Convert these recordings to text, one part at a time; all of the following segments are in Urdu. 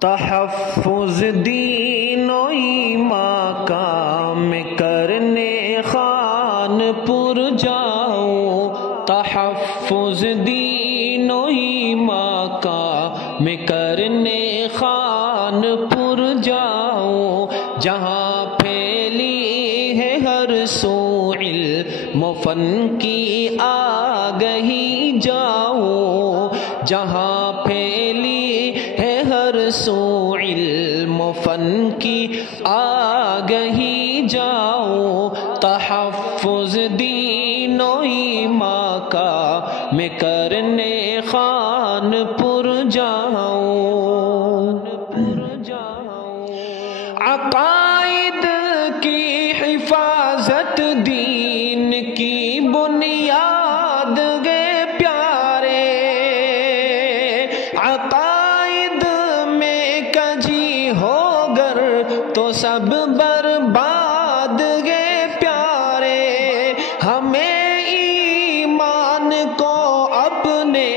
تحفظ دین و ایمان کا میں کرنے خان پور جاؤں، تحفظ دین و ایمان کا میں کرنے خان پور جاؤں، جہاں پھیلی ہے ہر سو علم و فن کی آگہی جاؤں، جہاں پھیلی ہے ہر سو علم و فن کی آگہی جاؤں، تحفظ دین و ایمان کا میں کرنے خان پور جاؤں۔ عقائد کی حفاظت دین کی بنیاد گے پیارے، عقائد میں کجی ہو گر تو سب برباد گے پیارے، ہمیں ایمان کو اپنے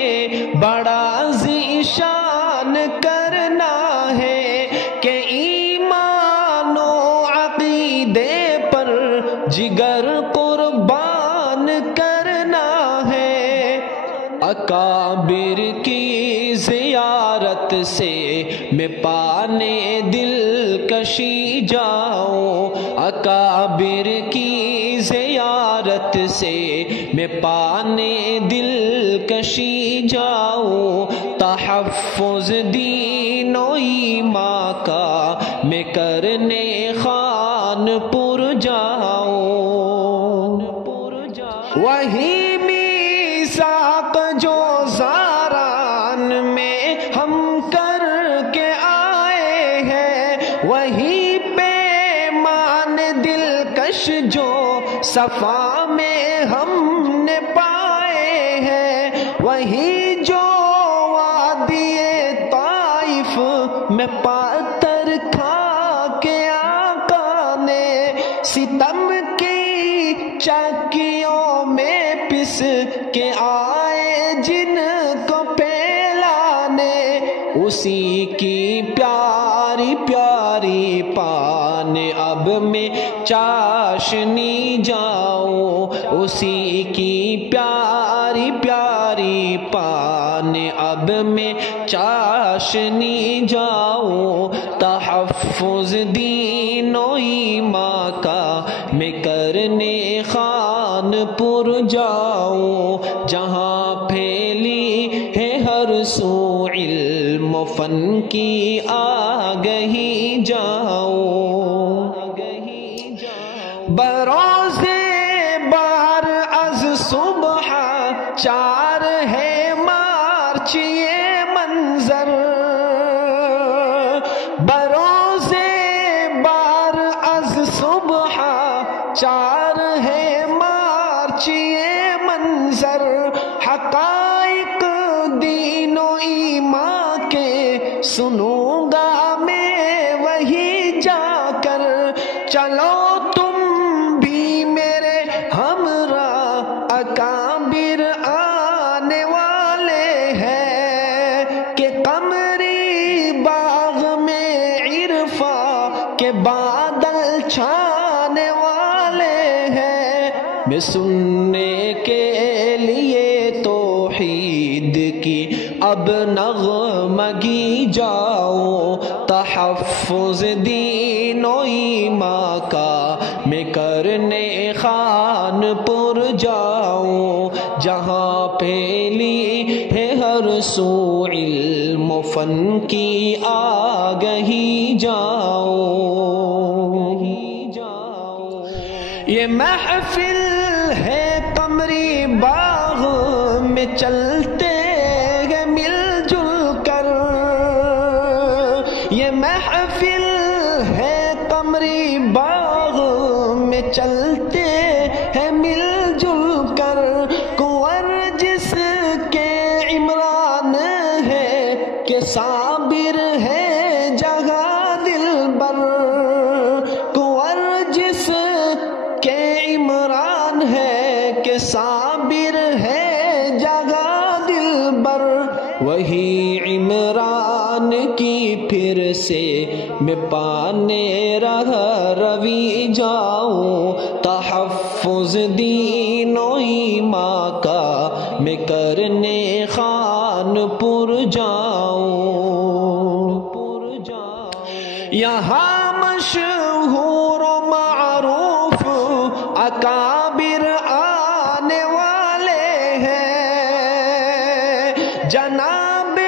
بڑا ذیشان کرنا ہے کہ ایمان و عقیدے پر جگر قربان کرنا ہے، اکابر کی زیارت سے میں پانے دل کشی جاؤں، اکابر کی زیارت سے میں پانے دل کشی جاؤں، تحفظ دین و ایمان کا میں کرنے خان پور جاؤں۔ وہی میثاق جو زاران میں ہم کر کے آئے ہیں، وہی پیمان دلکش جو صفا میں ہم نے پائے ہیں، وہی جو وادی طائف میں پاتر کھا کے آقا نے ستم کی چکیوں میں پس کے آئے جن کو پہلانے، اسی کی پیاری پیاری پانے اب میں چاشنی جاؤں، اسی کی پیاری پیاری پانے اب میں چاشنی جاؤں، تحفظ دین و ایمان کا میں کرنے خان پور جاؤں، جہاں پھیلی ہے ہر سو علم و فن کی آگہی جاؤں، بروز بار از صبح چار ہے مارچ یہ منظر، بروز بار از صبح چار ہے مارچ یہ منظر، حقائق دین و ایمان کے سنوں گا میں وہی جا کر، چلو تم بھی میرے ہمراہ، اکابر آنے والے ہیں کہ قمری باغ میں عرفاں کے بادل چھانے والے ہیں، میں سننے کے لیے توحید کی اب نغمگی جاؤں، تحفظ دین و ایمان کا میں کرنے خان پور جاؤں، جہاں پھیلی ہے ہر سو علم و فن کی آگہی جاؤں۔ یہ محفل ہے قمری باغ میں چلتے ہیں مل جل کر، یہ محفل ہے قمری باغ میں چلتے ہیں مل جل کر، کنور جس کے عمران ہے کہ صابر ہے جگہ دل بر، کنور جس کے عمران ہے کہ صابر ہے جگہ دل بر، وہی عمران کی پھر سے میں پانے روی جاؤں، تحفظ دین و ایمان کا میں کرنے خان پور جاؤں۔ یہاں مشہور و معروف اکابر آنے والے ہیں، جناب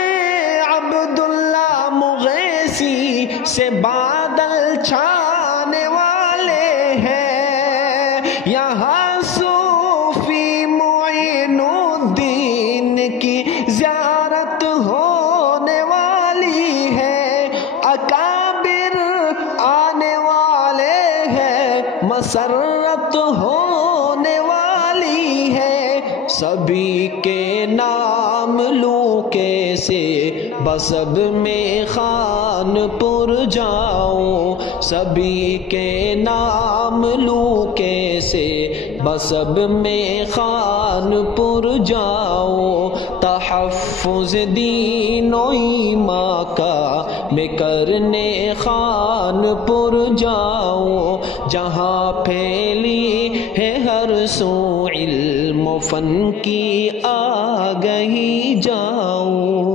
عبداللہ مغیثی سے بادل چھانے والے ہیں، یہاں صوفی معین الدین کی زیارت ہونے والی ہے، اکابر آنے والے ہیں، مسرت ہونے والی ہے، سبھی کے نام لوں کیسے بسب میں خان پور جاؤں، سبھی کے نام لوں کیسے بسب میں خان پور جاؤں، تحفظ دین و ایمان کا میں کرنے خان پور جاؤں، جہاں پھیلی ہے ہر سو علم و فن کی آگہی جاؤں۔